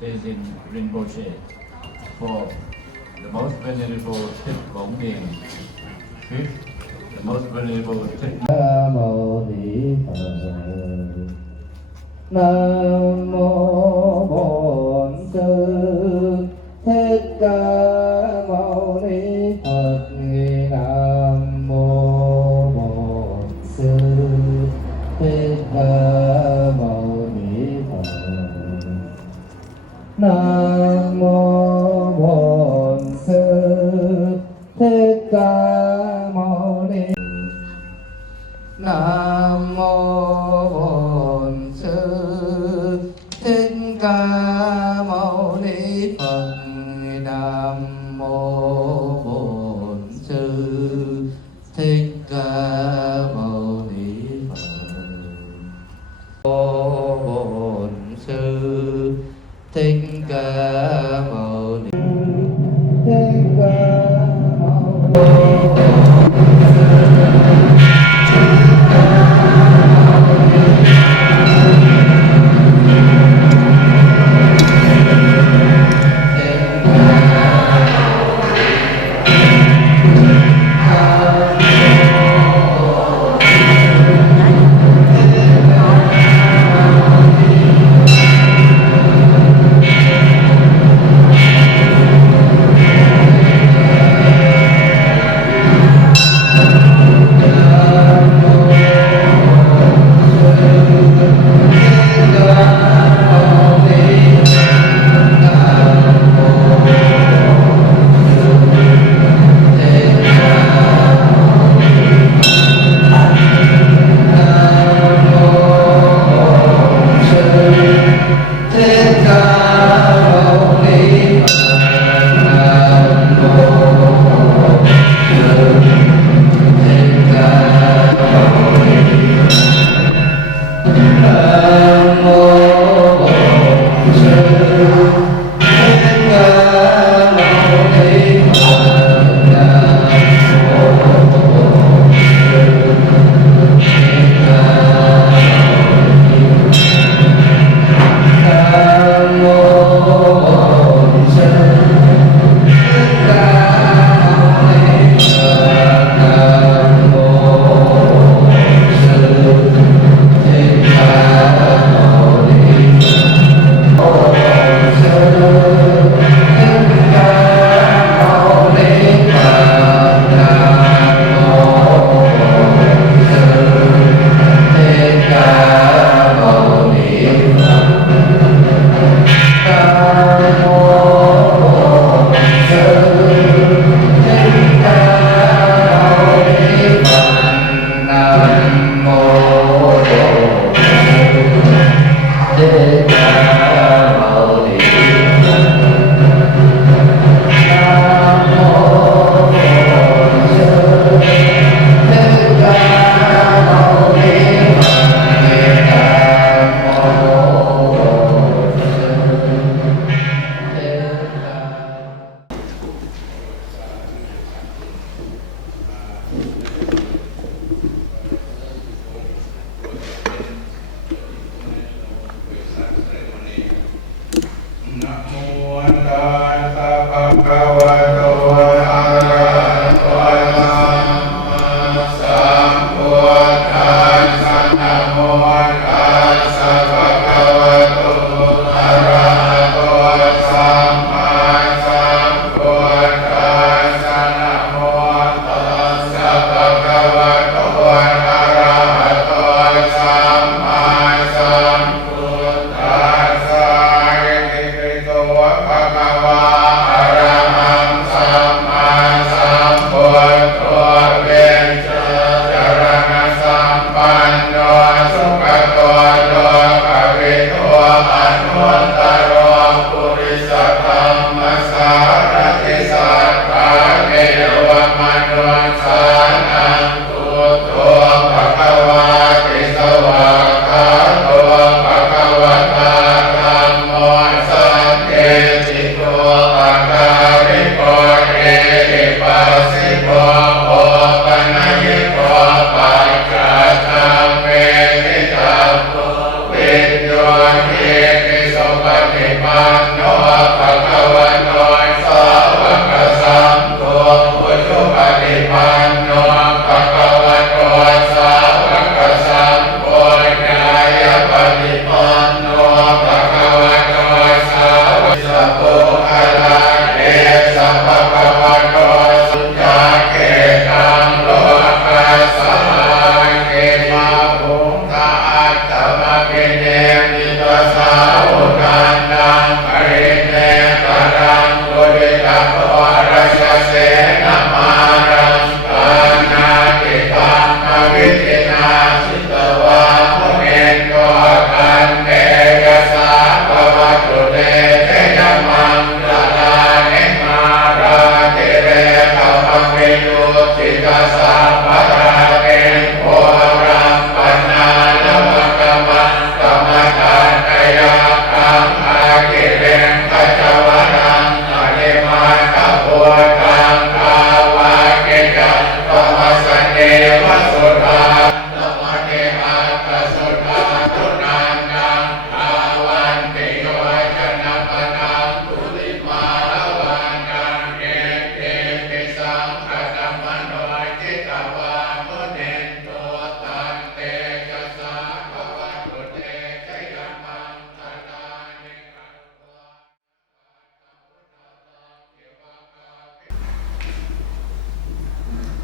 facing Rinpoche for the most venerable Thích Bổn Điền. Fifth, the most venerable Thích Nam Mô Ni Phật. Nam Mô Bổn Sư Thích Ca Mâu Ni Phật. Nam Mô Bổn Sư Thích Ca Mâu Ni Phật. Nam Mô Bổn Sư Thích Ca Mâu Ni. Nam Mô Bổn Sư Thích Ca Mâu Ni Phật. Nam Mô Bổn Sư Thích Ca Mâu Ni Phật. Mô Bổn Sư Thích Ca Mâu Ni. Thích Ca Mâu Ni. Eti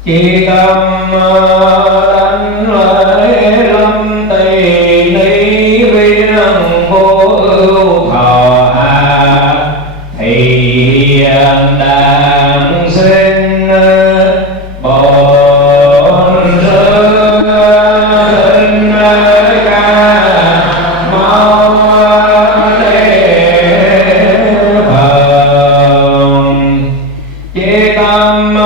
Chi tâm đánh lễ lâm tỳ ni vi năng vô ưu thọ a thì hiện đàng sinh bổn sư ca mâu ni phật. Chi tâm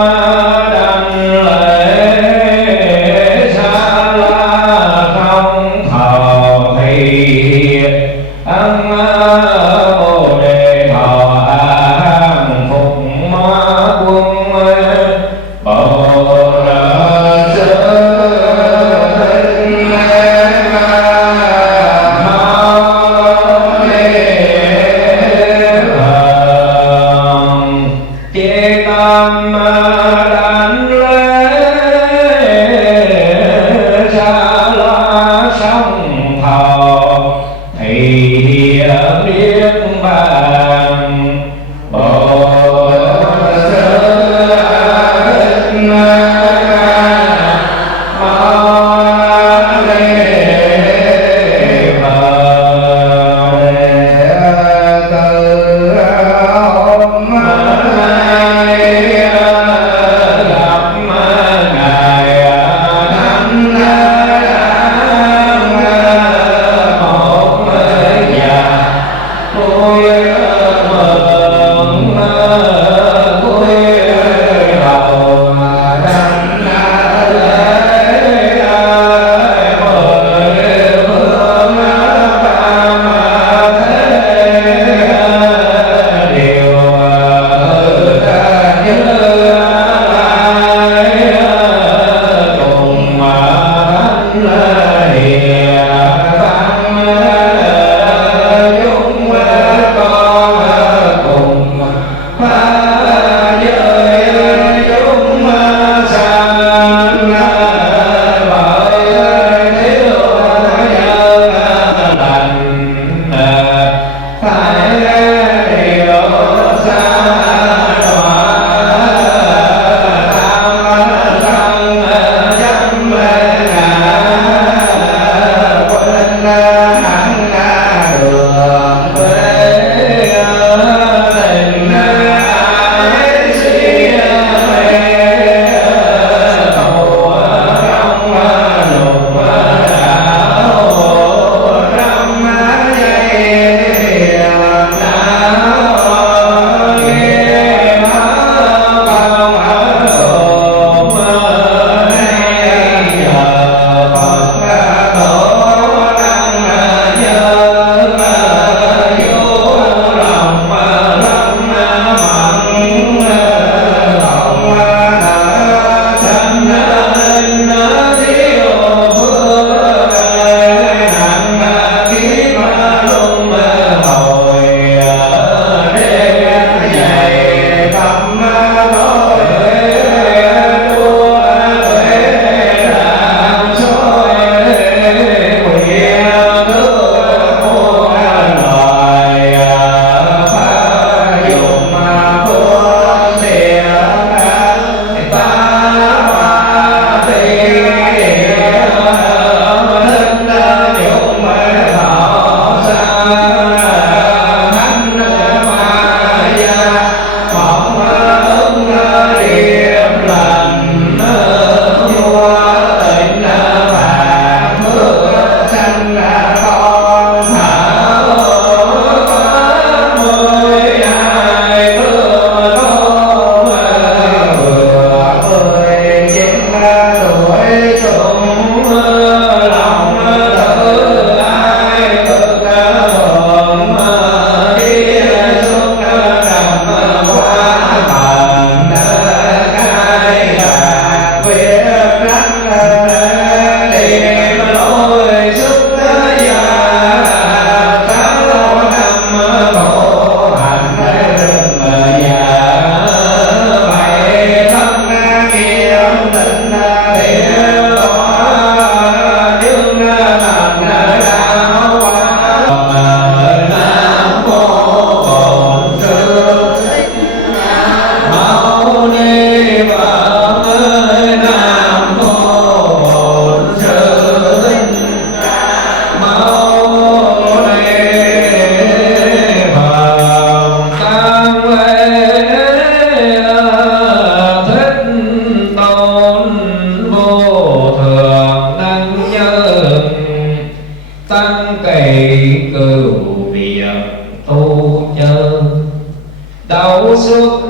đạo xuất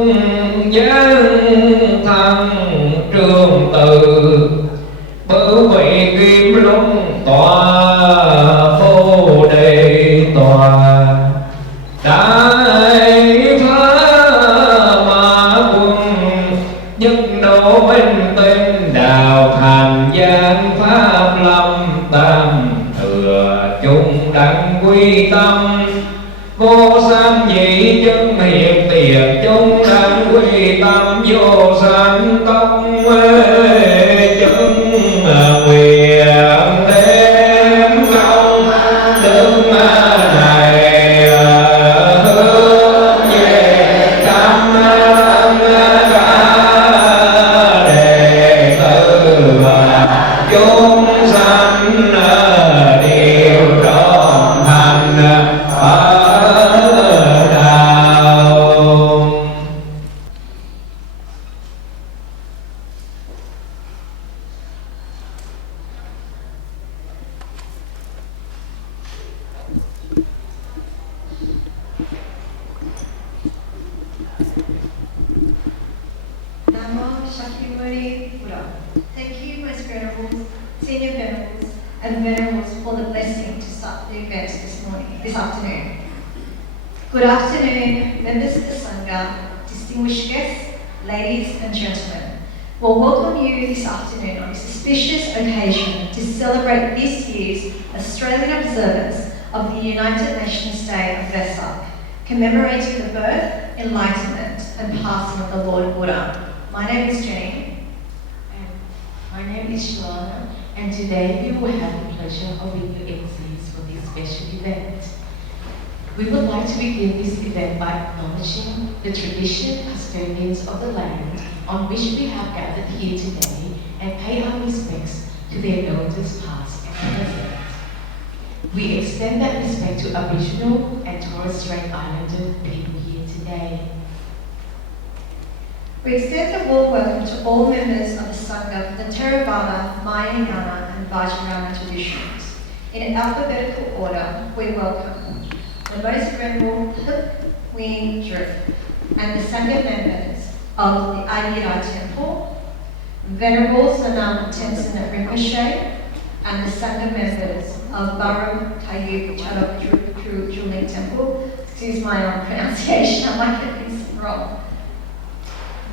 giáng thăng trường từ bửu vị kim long tọa phô đề tòa đại phá ma quân nhất đô minh tinh đạo thành giang pháp lâm tam thừa chung đặng quy tâm vô sanh nhị chân hiệp tiền chung đặng quy tâm vô sanh tông chân nguyện đem công đức này hướng về tâm cả đệ tử chúng sanh đều trọn thành ở đạo. Namo Shakyamuni Buddha. Thank you, Most Venerables, Senior Venerables, and Venerables for the blessing to start the event this afternoon. Good afternoon, members of the Sangha, distinguished guests, ladies and gentlemen. We'll welcome you this afternoon on this auspicious occasion to celebrate this year's Australian observance of the United Nations Day of Vesak, commemorating the birth, enlightenment, and passing of the Lord Buddha. My name is Jenny. And my name is Shalana, and today we will have the pleasure of being your MCs for this special event. We would like to begin this event by acknowledging the traditional custodians of the land on which we have gathered here today and pay our respects to their elders past and present. We extend that respect to Aboriginal and Torres Strait Islander people here today. We extend a warm welcome to all members of the Sangha of the Theravada, Mahayana, and Vajrayana traditions. In alphabetical order, we welcome the Most Venerable Phuoc and the Sangha members of the Ayira Temple, Venerable Sanam Tenzin Rinpoche, and the Sangha members of Barum Tayyub Charab Juling Temple. Excuse my pronunciation, I might get this wrong.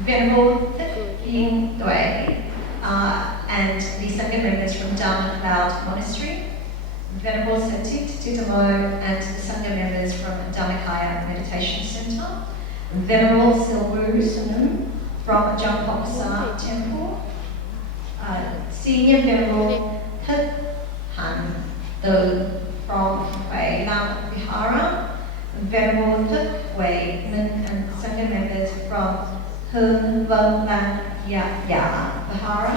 Venerable Ying Dui, and the Sangha members from Dharma Cloud Monastery, Venerable Satit Titamo and the Sangha members from Dhammakaya Meditation Centre, Venerable Silwu Sunum from Jampoksa Temple, Senior Venerable Thit Han from Hui Lam Vihara, Venerable Thit Wei Min and Sangha members from Hung Vung Lan Ya Vihara,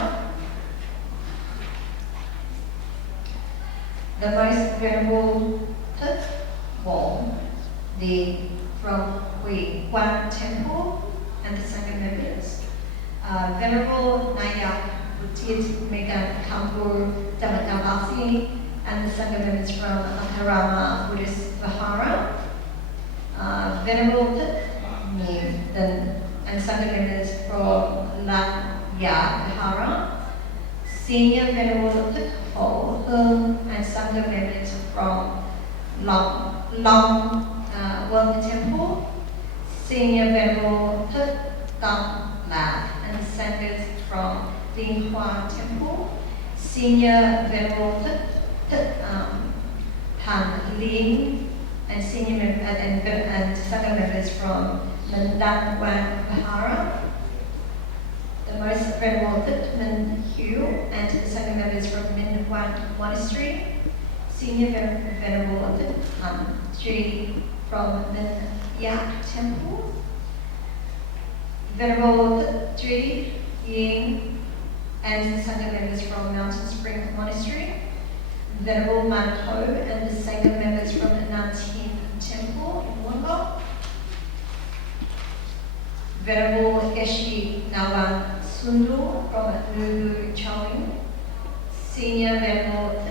the Most Venerable Thit Wong from Hui Quan Temple and the Sangha members, Venerable Nayak Butit Megan Kampur Dhammadhamasi and the Sangha members from Akarama Buddhist Vihara, Venerable Thit Nim and Sangha members from Lan Ya Vihara, Senior Venerable Thit Ho and Sangha members from Long Wang Temple, Senior Venerable Thit Tam La and Sanghas from Ling Hua Temple, Senior Venerable Thit Pan Ling and Senior and Sangha members from Mandan Wan Vihara, the Most Venerable Thit Min Hugh and the Sangha members from Min Wan Monastery, Senior Venerable Thit Tri from Min Yak Temple, Venerable Thit Tri Ying and the Sangha members from Mountain Spring Monastery, Venerable Man Ho and the Sangha members from Nantin Temple in Wollongong, Venerable Geshe Nawang Sundu from Lugu Chowing, Senior Venerable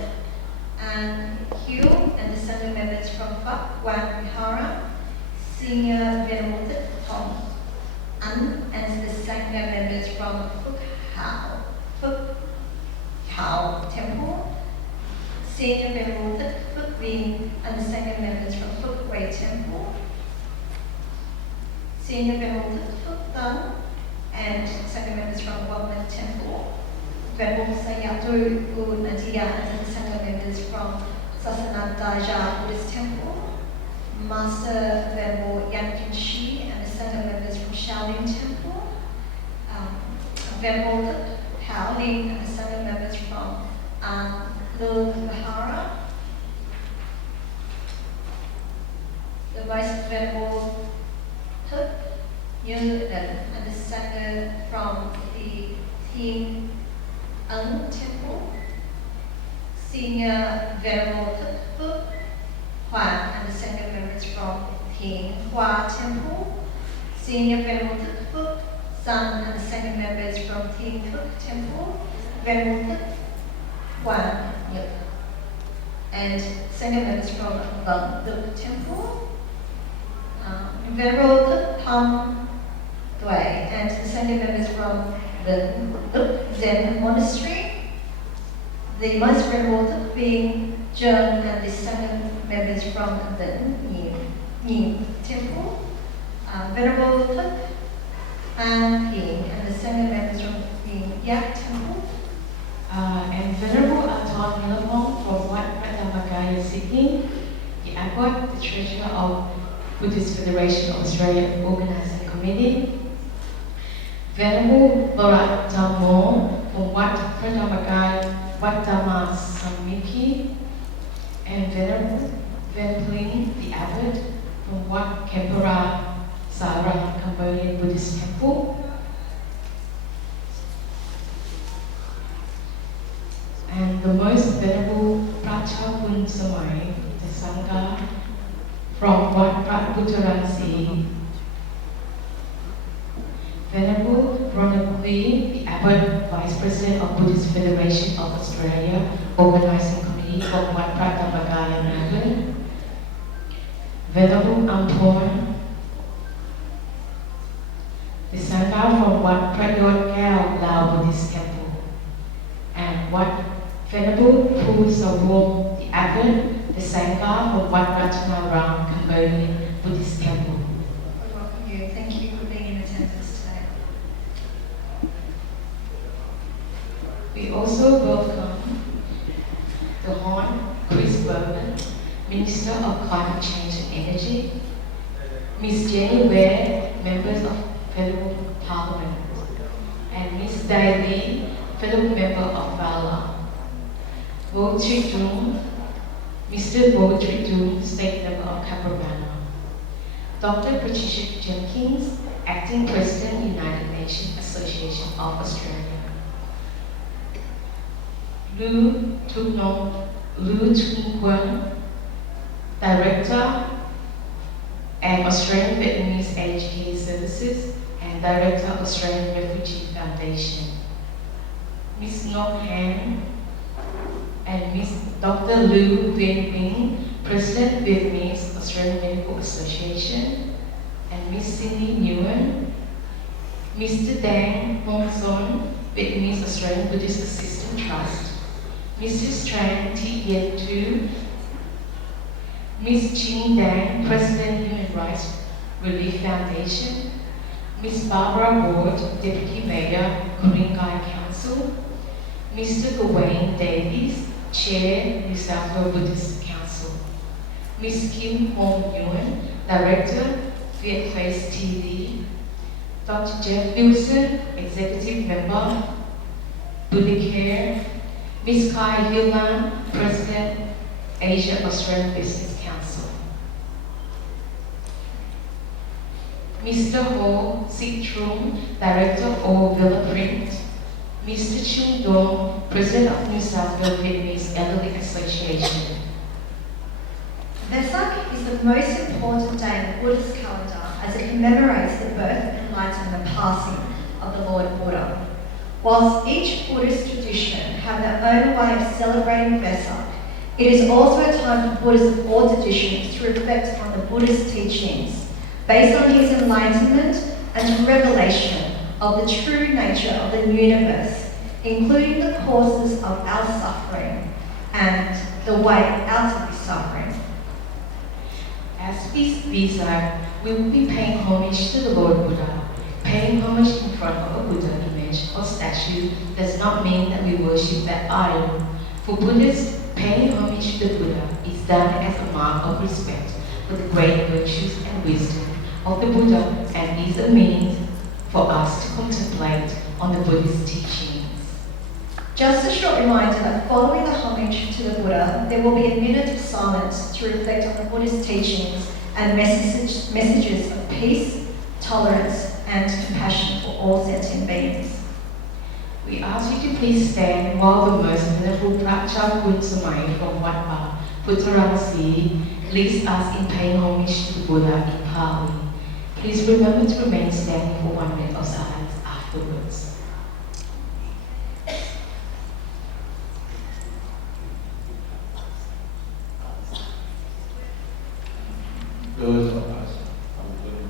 An Hugh and the Sangha members from Phuoc Wan Vihara, Senior Venerable Thit Thom Sangha members from Phuoc Temple, Senior Venerable Phuoc Vinh and the Sangha members from Phuoc Temple, Senior Venerable Phuoc Tăng and Sangha members from Wetherill Temple, Venerable Sayatu Nadia and the Sangha members from Sasanadaja Buddhist Temple, Master Venerable Yankin Shi and the Sangha members from Shaolin Temple, Venerable Howling and the Sangha members from Lul Vihara, the Most Venerable Thuc Nhu and the Sangha from the Thiên Ấn Temple, Senior Venerable Thuc Phuoc Hoan and the Sangha members from Thiên Hoa Temple, Senior Venerable Thuc Phuoc San and the Sangha members from Thiên Thuc Temple, Venerable Thuc Hoan Nhật and Sangha members from Vân Duc Temple, Venerable Thuc Tham Tuệ and the Sangha members from the Duc Zen Monastery, the Most Venerable Thuc Vinh Zheng and the Sangha members from the Nhi Temple, Venerable Thuc An Ping and the Sangha members from the Yak Temple, and Venerable Aton Nilapong from Wat Prathamagaya, Sydney, the Abbot, the Treasurer of Buddhist Federation of Australia Organising Committee, Venerable Barat Dhammo from Wat Prathamagaya, Wat Dhamma Samiki, and Venerable Venpling, the Abbot from Wat Kempura Sarang, Cambodian Buddhist Temple, and the Most Venerable Prachapun Samai, the Sangha from Wat Pratputtaransi, Venerable Ronald Queen, the Abbot, Vice President of Buddhist Federation of Australia Organising Committee from Wat Prathamagaya, Melbourne, Venerable Amporn, the Sangha from Wat Prayot Khao, Lao Buddhist Temple, and Wat Venerable Phu Savong, the Abbot, the Sangha from Wat Ratanaram, Cambodian Buddhist Temple. I welcome you. Thank you for being in attendance today. We also welcome the Hon Chris Bowman, Minister of Climate Change and Energy, Ms. Jenny Ware, Members of Federal Parliament, and Ms. Dai Lee, Federal Member of Vala, Vo Tri Dung, Mr. Vo Tri Dung, State Member of Cabramatta, Dr. Patricia Jenkins, Acting President, United Nations Association of Australia, Lu Tung Quang, Director and Australian Vietnamese Aged Care Services and Director of Australian Refugee Foundation, Ms. Ngọc Han and Ms. Dr. Lưu Vinh Binh, President Vietnamese Australian Medical Association, and Ms. Cindy Nguyen, Mr. Dang Hong Son, Vietnamese Australian Buddhist Assistance Trust, Mrs. Tran Thi Yen Tu, Ms. Ching Dang, President Human Rights Relief Foundation, Ms. Barbara Ward, Deputy Mayor, Ku-ring-gai Council, Mr. Gawain Davies, Chair, New South Wales Buddhist Council, Ms. Kim Hong Nguyen, Director, Viet Face TV, Dr. Jeff Wilson, Executive Member, Buddha Care, Ms. Kai Hillan, President, Asia Australian Business Council, Mr. Ho Sik Trung, Director of Villa Print, Mr. Chung Dong, President of New South Wales Vietnamese Elderly Association. Vesak is the most important day in the Buddhist calendar as it commemorates the birth, enlightenment and passing of the Lord Buddha. Whilst each Buddhist tradition have their own way of celebrating Vesak, it is also a time for Buddhists of all traditions to reflect on the Buddhist teachings based on his enlightenment and revelation of the true nature of the universe, including the causes of our suffering and the way out of this suffering. As we Vesak, we will be paying homage to the Lord Buddha. Paying homage in front of a Buddha image or statue does not mean that we worship that idol. For Buddhists, paying homage to the Buddha is done as a mark of respect for the great virtues and wisdom of the Buddha and is a means for us to contemplate on the Buddhist teachings. Just a short reminder that following the homage to the Buddha, there will be a minute of silence to reflect on the Buddhist teachings and messages of peace, tolerance, and compassion for all sentient beings. We ask you to please stand while the most venerable Pracha Kun Samai from Wat Pa, Puttarasi, leads us in paying homage to the Buddha in Pali. Please remember to remain standing for 1 minute of silence afterwards. Those of us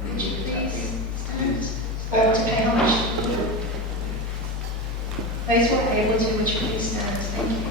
Would you please stand or to pay homage to the Buddha? Those who are able to, would you please stand? Thank you.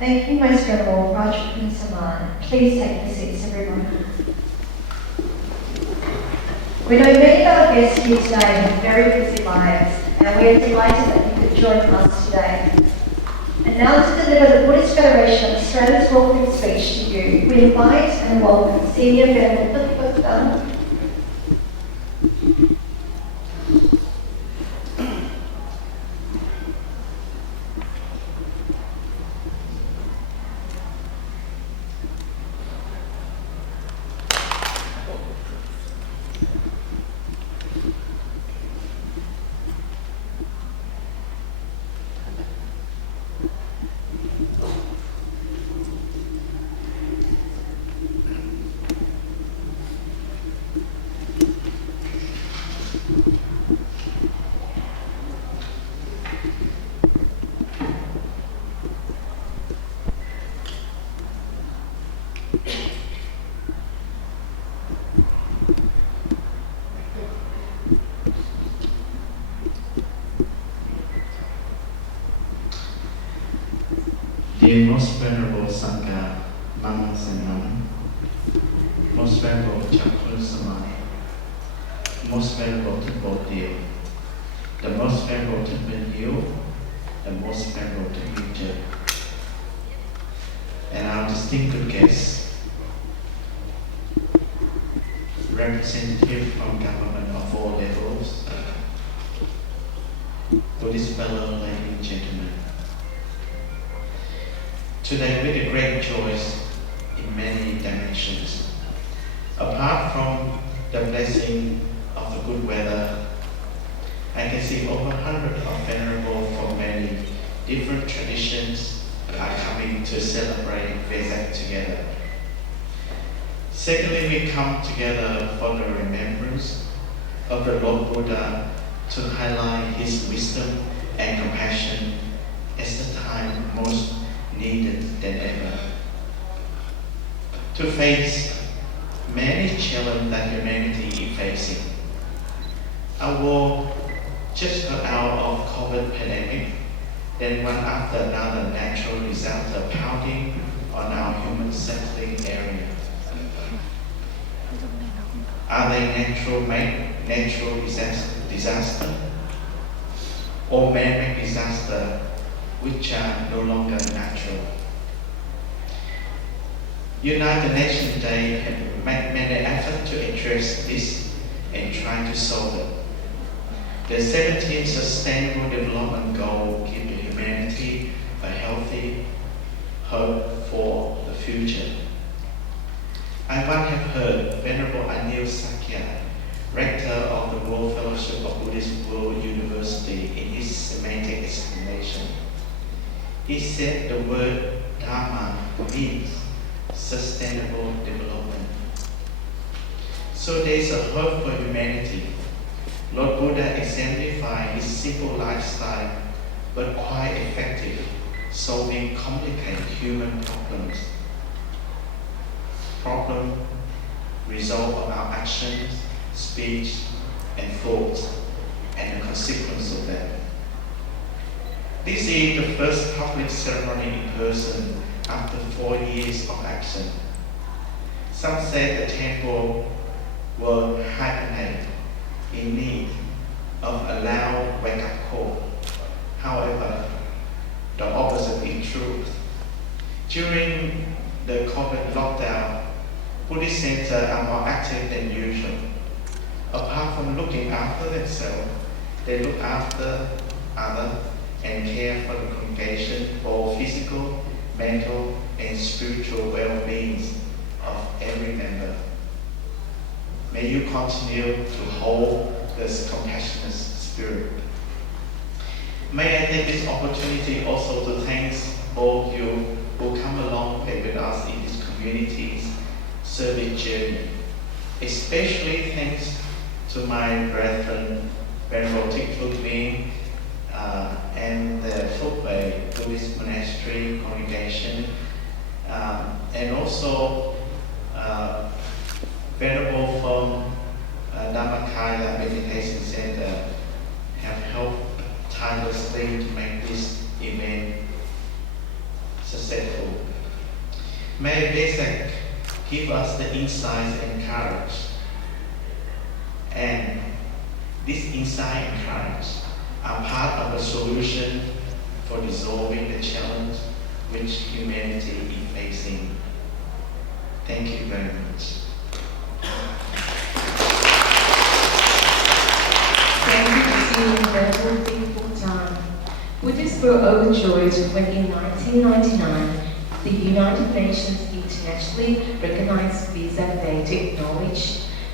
Thank you, Most Venerable Raj and Saman. Please take your seats, everyone. We know many of our guests here today have very busy lives, and we are delighted that you could join us today. And now to deliver the Buddhist Federation of Australia's welcome speech to you, we invite and welcome Senior Venerable Phuoc. Dear Most Venerable Sangha, monks and nuns, Most Venerable Chakra Samai, Most Venerable Temple Deal, the Most Venerable Temple Yield, the Most Venerable Temple Jur, and our distinguished guests, representatives from government of all levels, Buddhist fellow ladies and gentlemen. Today with a great joy in many dimensions. Apart from the blessing of the good weather, I can see over 100 of venerable from many different traditions are coming to celebrate Vesak together. Secondly, we come together for the remembrance of the Lord Buddha to highlight his wisdom and compassion as the time most needed than ever. To face many challenges that humanity is facing. Our world just got out of COVID pandemic, then one after another natural disaster pounding on our human settling area. Are they natural disaster or man-made disaster which are no longer natural? United Nations Day have made many efforts to address this and try to solve it. The 17th Sustainable Development Goal gives humanity a healthy hope for the future. I once have heard Venerable Anil Sakya, Rector of the World Fellowship of Buddhist World University, in his semantic explanation. He said the word Dharma means sustainable development. So there is a hope for humanity. Lord Buddha exemplified his simple lifestyle, but quite effective, solving complicated human problems. Problem result of our actions, speech, and thoughts, and the consequence of them. This is the first public ceremony in person after 4 years of action. Some say the temple will hibernate in need of a loud wake-up call. However, the opposite is true. During the COVID lockdown, Buddhist centers are more active than usual. Apart from looking after themselves, they look after others and care for the congregation for physical, mental, and spiritual well-being of every member. May you continue to hold this compassionate spirit. May I take this opportunity also to thank all of you who come along with us in this community's service journey. Especially thanks to my brethren, Venerable Thich Phuoc Minh, and the Phuoc Buddhist Monastery congregation, and also Venerable from Dhammakaya Meditation Center have helped tirelessly to make this event successful. May Vesak give us the insights and courage, and this insight and courage are part of the solution for dissolving the challenge which humanity is facing. Thank you very much. Thank you for seeing Venerable Thich Phuoc Tan. Buddhists were overjoyed when in 1999 the United Nations internationally recognized Vesak Day to acknowledge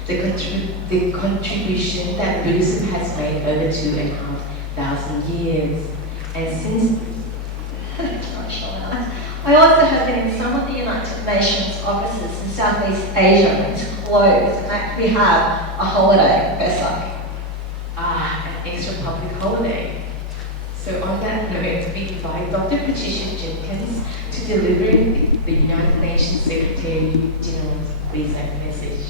the contribution that Buddhism has made over 2,500 years. And since I also heard that in some of the United Nations offices in Southeast Asia, it's closed, and we have a holiday, Vesak. an extra public holiday. So on that note, we invite Dr. Patricia Jenkins to deliver the United Nations Secretary General's Vesak message.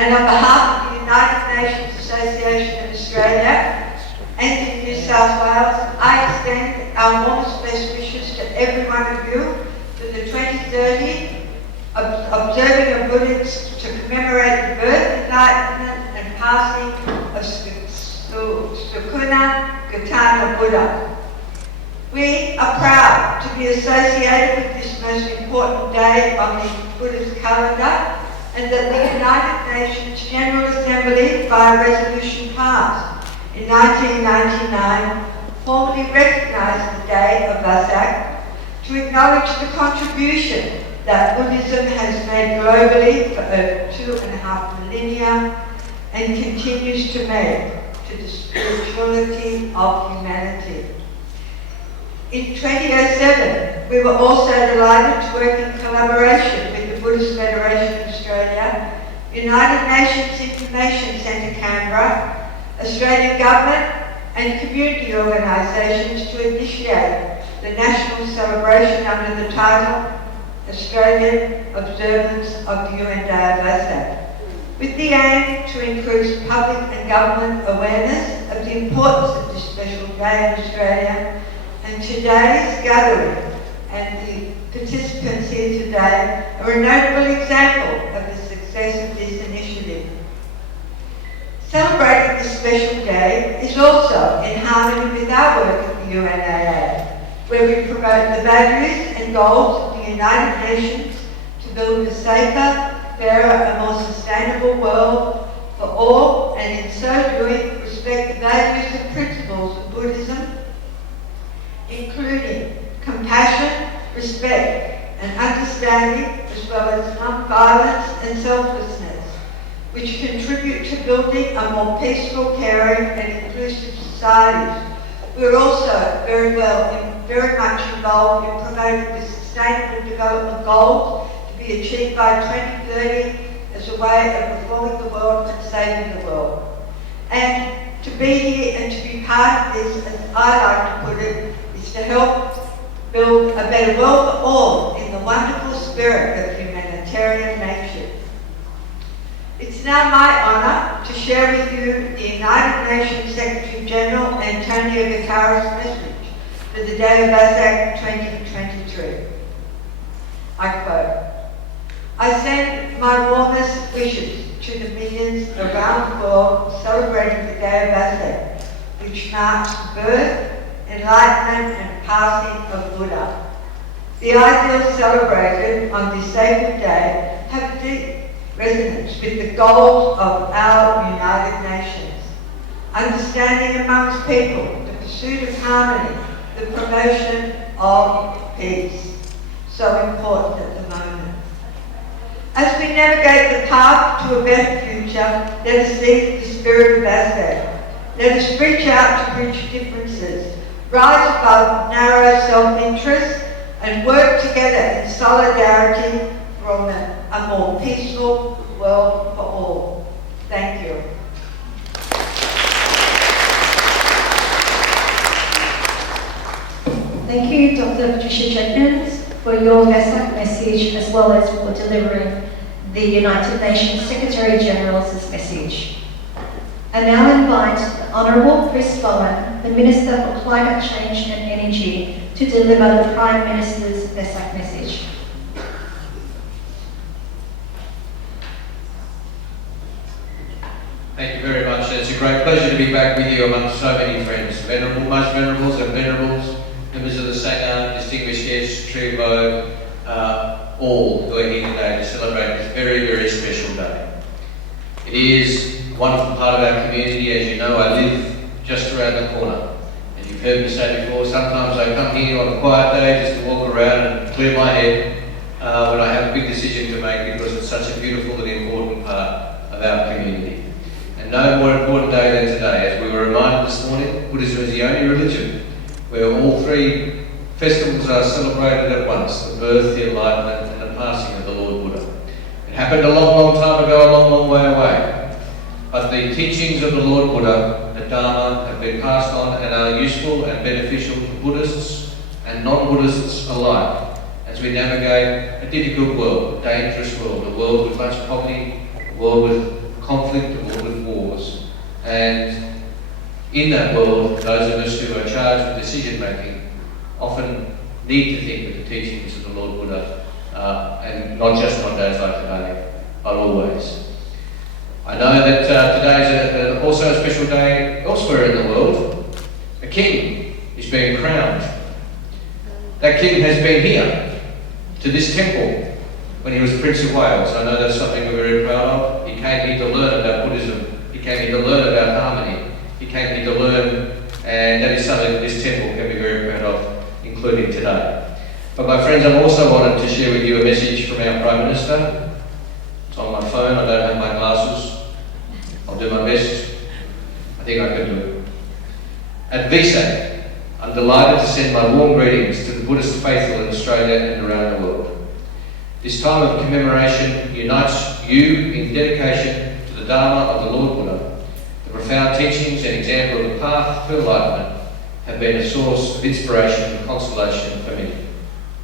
And on behalf of the United Nations Association in Australia and in New South Wales, I extend our warmest best wishes to every one of you for the 2030 observing of Buddhists to commemorate the birth, enlightenment and passing of Sukuna Gautama Buddha. We are proud to be associated with this most important day on the Buddhist calendar, and that the United Nations General Assembly, by resolution passed in 1999, formally recognised the day of Vesak to acknowledge the contribution that Buddhism has made globally for over 2.5 millennia and continues to make to the spirituality of humanity. In 2007, we were also delighted to work in collaboration with the Buddhist Federation of Australia, United Nations Information Centre Canberra, Australian Government and community organisations to initiate the national celebration under the title Australian Observance of the UN Day of Vesak, with the aim to increase public and government awareness of the importance of this special day in Australia. And today's gathering and the participants here today are a notable example of the success of this initiative. Celebrating this special day is also in harmony with our work at the UNAA, where we promote the values and goals of the United Nations to build a safer, fairer and more sustainable world for all, and in so doing respect the values and principles of Buddhism, including compassion, respect and understanding, as well as non-violence and selflessness, which contribute to building a more peaceful, caring and inclusive society. We're also very much involved in promoting the Sustainable Development Goals to be achieved by 2030 as a way of reforming the world and saving the world. And to be here and to be part of this, as I like to put it, is to help build a better world for all in the wonderful spirit of humanitarian nature. It's now my honour to share with you the United Nations Secretary General Antonio Guterres' message for the Day of Vesak 2023. I quote, "I send my warmest wishes to the millions around the world celebrating the Day of Vesak, which marks the birth, enlightenment and passing of Buddha. The ideals celebrated on this sacred day have deep resonance with the goals of our United Nations. Understanding amongst people, the pursuit of harmony, the promotion of peace. So important at the moment. As we navigate the path to a better future, let us seek the spirit of Vesak. Let us reach out to bridge differences, rise above narrow self-interest and work together in solidarity for a more peaceful world for all." Thank you. Thank you, Dr. Patricia Jenkins, for your Vesak message, as well as for delivering the United Nations Secretary General's message. I now invite the Honourable Chris Bowen, the Minister for Climate Change and Energy, to deliver the Prime Minister's Vesak message. Thank you very much. It's a great pleasure to be back with you amongst so many friends, most venerables and venerables, members of the Sangha, distinguished guests, Tribo, all who are here today to celebrate this very, very special day. It is a wonderful part of our community. As you know, I live just around the corner. As you've heard me say before, sometimes I come here on a quiet day just to walk around and clear my head when I have a big decision to make, because it's such a beautiful and important part of our community. And no more important day than today, as we were reminded this morning, Buddhism is the only religion where all three festivals are celebrated at once: the birth, the enlightenment and the passing of the Lord Buddha. It happened a long, long time ago, a long, long way away. But the teachings of the Lord Buddha, the Dharma, have been passed on and are useful and beneficial to Buddhists and non-Buddhists alike as we navigate a difficult world, a dangerous world, a world with much poverty, a world with decision making often need to think with the teachings of the Lord Buddha, and not just on days like today, but always. I know that today is also a special day elsewhere in the world. A king is being crowned. That king has been here to this temple when he was Prince of Wales. I know that's something we're very proud of. He came here to learn about Buddhism. He came here to learn about harmony. He came here to learn, and that is something that this temple can be very proud of, including today. But my friends, I'm also wanted to share with you a message from our Prime Minister. It's on my phone. I don't have my glasses. I'll do my best. I think I can do it. At Vesak, I'm delighted to send my warm greetings to the Buddhist faithful in Australia and around the world. This time of commemoration unites you in dedication to the Dharma of the Lord Buddha. The profound teachings and example of the path to enlightenment have been a source of inspiration and consolation for me.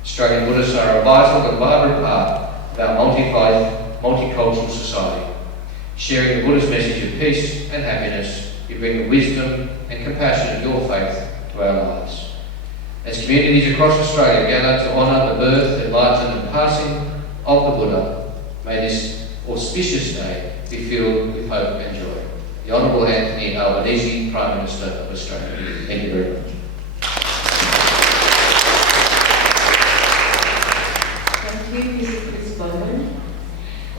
Australian Buddhists are a vital and vibrant part of our multi-faith, multicultural society. Sharing the Buddha's message of peace and happiness, you bring the wisdom and compassion of your faith to our lives. As communities across Australia gather to honour the birth, enlightenment and passing of the Buddha, may this auspicious day be filled with hope and joy. The Honourable Anthony Albanese, Prime Minister of Australia. Thank you very much. Thank you, Mr. Chris Bowman.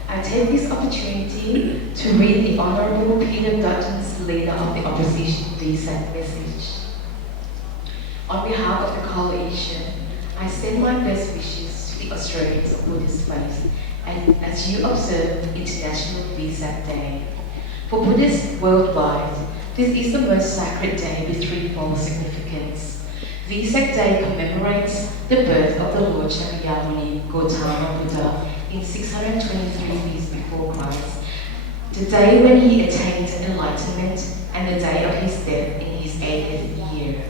I take this opportunity to read the Honourable Peter Dutton's Leader of the Opposition Vesak message. On behalf of the Coalition, I send my best wishes to the Australians of Buddhist faith and as you observe International Vesak Day. For Buddhists worldwide, this is the most sacred day with threefold significance. Vesak Day commemorates the birth of the Lord Shakyamuni Gautama Buddha in 623 years before Christ, the day when he attained enlightenment and the day of his death in his 80th year.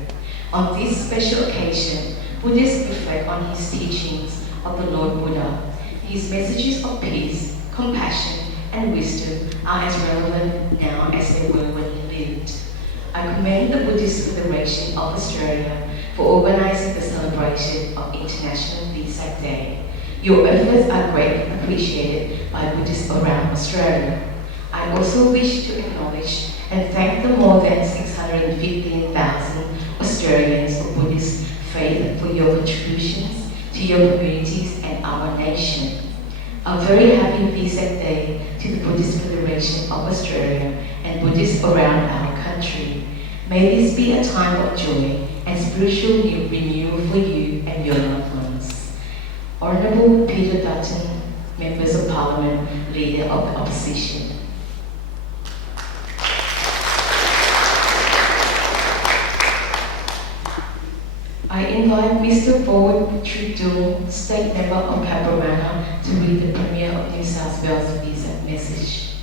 On this special occasion, Buddhists reflect on his teachings of the Lord Buddha. His messages of peace, compassion, and wisdom are as relevant now as they were when he lived. I commend the Buddhist Federation of Australia for organising the celebration of International Vesak Day. Your efforts are greatly appreciated by Buddhists around Australia. I also wish to acknowledge and thank the more than 615,000 Australians of Buddhist faith for your contributions to your communities and our nation. A very happy Vesak Day to the Buddhist Federation of Australia and Buddhists around our country. May this be a time of joy and spiritual renewal for you and your loved ones. Honourable Peter Dutton, Members of Parliament, Leader of the Opposition. I invite Mr. Phuoc Trudeau, State Member of Cabramatta, to read the Premier of New South Wales Vesak message.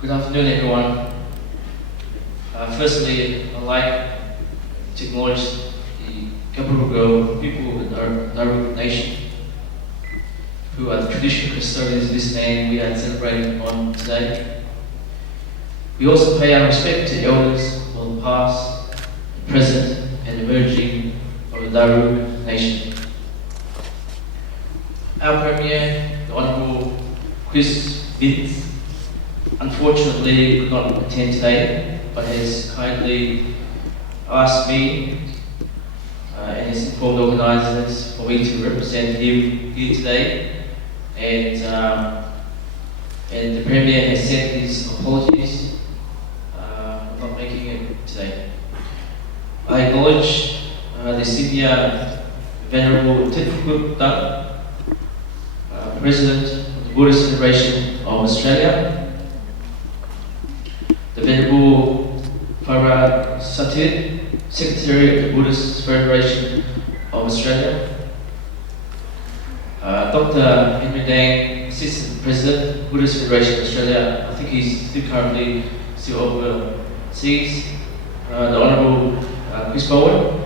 Good afternoon, everyone. Firstly, I'd like to acknowledge the Gaburu people of the Nauru Nation, who are the traditional custodians of this land we are celebrating on today. We also pay our respect to elders of the past, the present, and emerging of the Nauru Nation. Our Premier, the Honourable Chris Vince, unfortunately could not attend today, but has kindly asked me and has informed organisers for me to represent him here today, and the Premier has sent his apologies for not making it today. I acknowledge the Senior Venerable Phuoc, President of the Buddhist Federation of Australia, the Venerable Phara Satir, Secretary of the Buddhist Federation of Australia, Dr. Henry Dang, Assistant President, Buddhist Federation of Australia. I think he's still currently overseas. the Honourable Chris Bowen,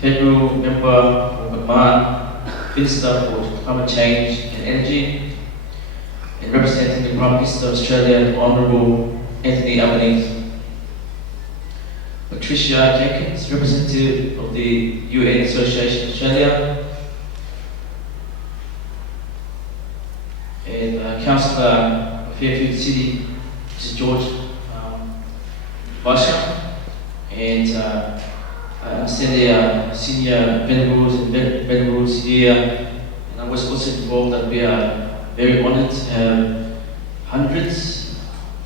Federal Member for McMahon, Minister for Climate Change and Energy, and representing the Prime Minister of Australia, Honourable Anthony Albanese. Patricia Jenkins, representative of the UN Association Australia, and Councillor of Fairfield City, Mr. George Vesak, and I understand there are senior venerables and venerables here, and I was also informed that we are very honoured to have hundreds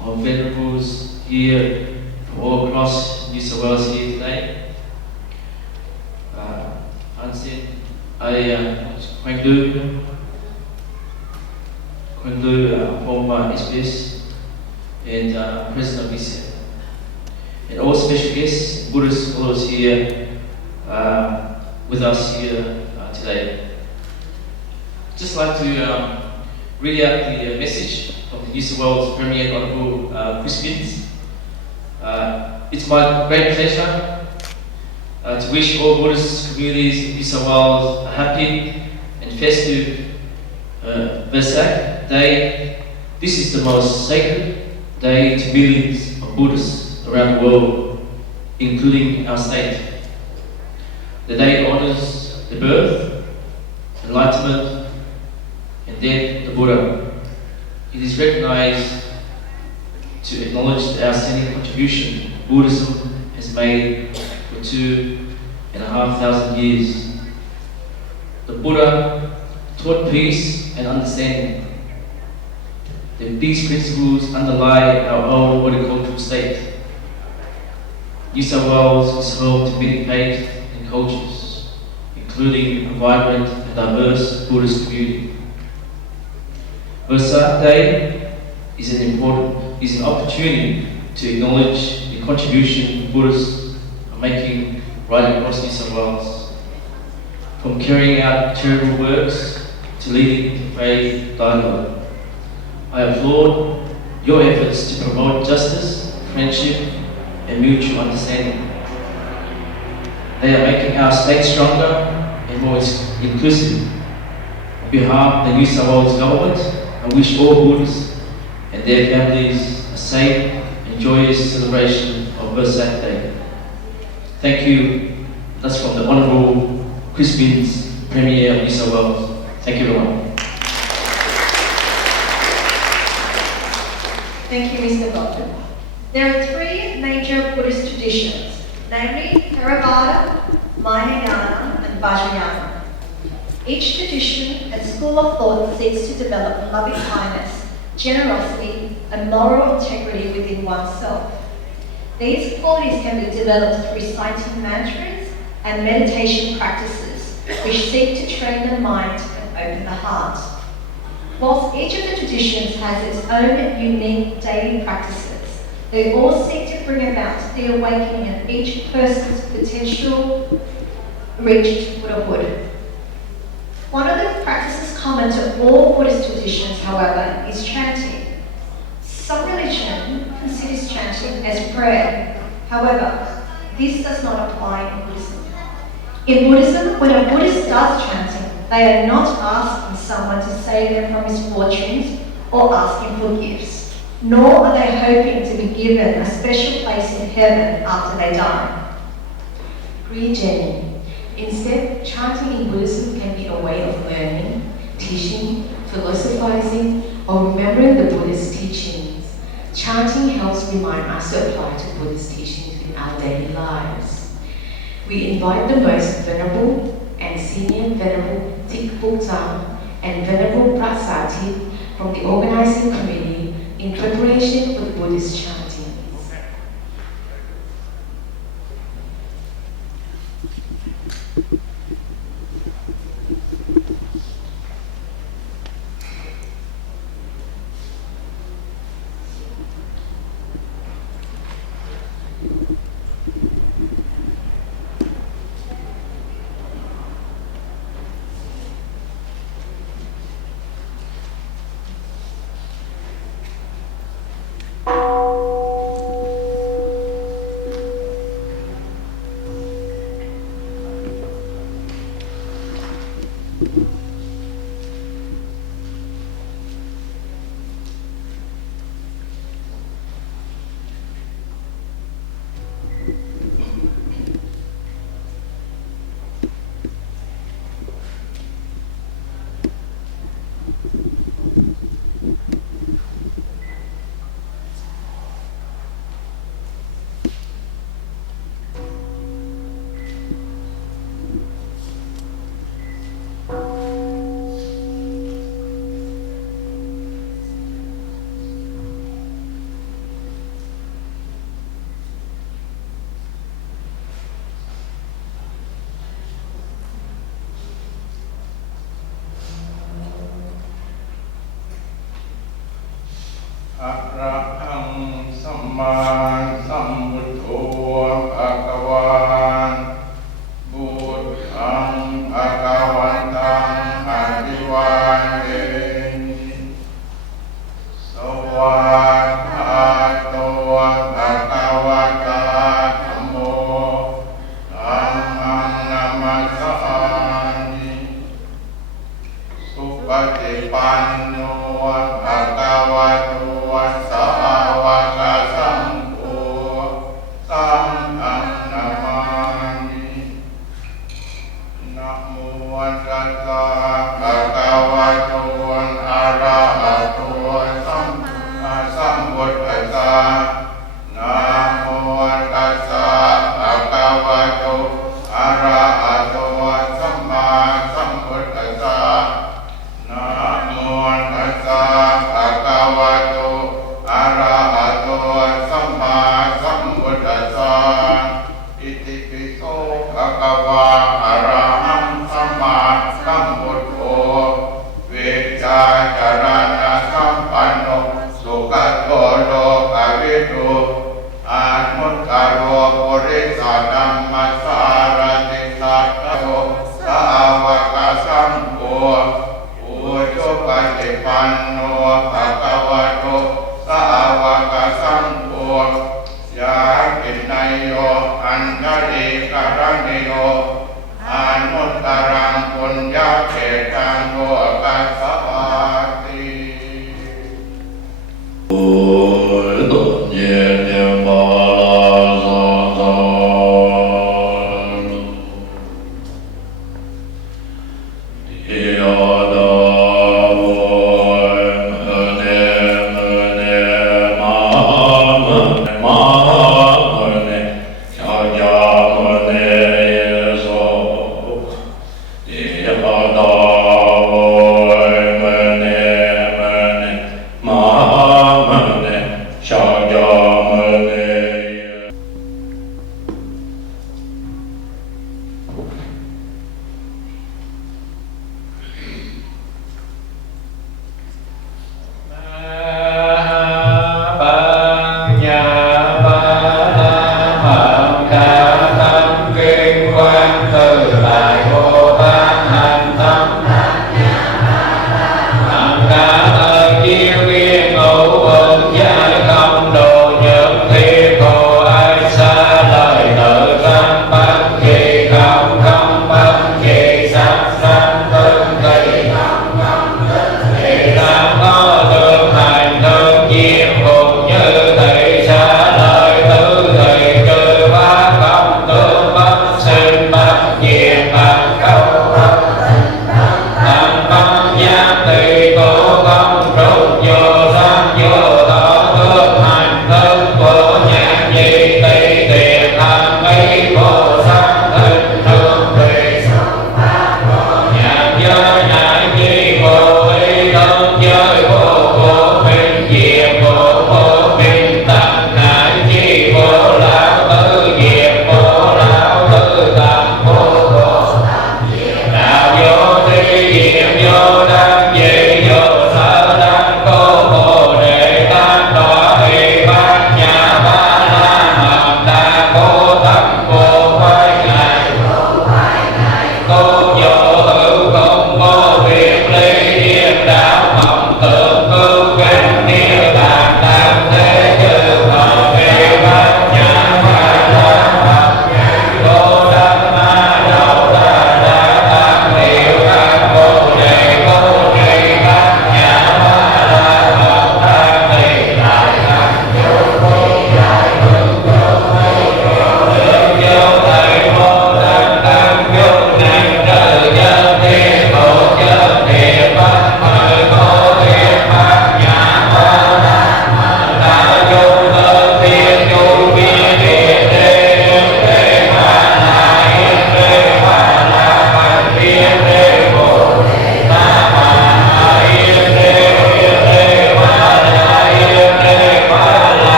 of venerables here from all across New South Wales here today. I understand Quang Du, former SBS and President of Vesak. And all special guests, Buddhist scholars here with us here today. Just like to read out the message of the New South Wales Premier Honourable Chris Minns. It's my great pleasure to wish all Buddhist communities in New South Wales a happy and festive Vesak Day. This is the most sacred day to millions of Buddhists around the world, including our state. The day honours the birth, enlightenment, and death of the Buddha. It is recognised to acknowledge the outstanding contribution Buddhism has made for 2,500 years. The Buddha taught peace and understanding. These principles underlie our own horticultural state. New South Wales is home to many faiths and cultures, including a vibrant and diverse Buddhist community. Vesak Day is an opportunity to acknowledge the contribution Buddhists are making right across New South Wales, from carrying out charitable works to leading faith dialogue. I applaud your efforts to promote justice, friendship, and mutual understanding. They are making our state stronger and more inclusive. On behalf of the New South Wales Government, I wish all Buddhists and their families a safe and joyous celebration of Vesak Day. Thank you. That's from the Honourable Chris Minns, Premier of New South Wales. Thank you, everyone. Thank you, Mr. Doctor. There are three major Buddhist traditions, namely Theravada, Mahayana, and Vajrayana. Each tradition and school of thought seeks to develop loving kindness, generosity, and moral integrity within oneself. These qualities can be developed through reciting mantras and meditation practices, which seek to train the mind and open the heart. Whilst each of the traditions has its own unique daily practices, they all seek to bring about the awakening of each person's potential reached Buddhahood. One of the practices common to all Buddhist traditions, however, is chanting. Some religion considers chanting as prayer. However, this does not apply in Buddhism. In Buddhism, when a Buddhist does chanting, they are not asking someone to save them from misfortunes or asking for gifts, nor are they hoping to be given a special place in heaven after they die. Agree, Jenny. Instead, chanting in Buddhism can be a way of learning, teaching, philosophizing, or remembering the Buddhist teachings. Chanting helps remind us to apply to Buddhist teachings in our daily lives. We invite the most venerable and senior Venerable Thich Phuoc Tam and Venerable Prasati from the organizing committee in preparation for the Buddhist chantings. อะระหังสัมมาสัมพุทโธภะคะวาพุทธังภะคะวันตังอะภิวาเทมิสวากขาโตภะคะวะตาธัมโมธัมมังนัมมัสสามิสุปฏิปันโนภะคะวะโตสาวกสังโฆสังฆังนามามินะโมตัสสะภะคะวะโตอะระหะโตสัมมาสัมพุทธัสสะนะโมตัสสะภะคะวะโตอะระหะโตสัมมาสัมพุทธัสสะนะโมตัสสะภะคะวะโตอะระหะโตสัมมาสัมพุทธัสสะอิติปิโสภะคะวะอะระหังสัมมาสัมพุทโธเวชชาจารณะสัมปันโนสุขโตโลกวิทูอานุตตโรปุริสธัมมัสสารติสัตถโตสาวกสังโฆอุชุปฏิปันโนภะคะวะโต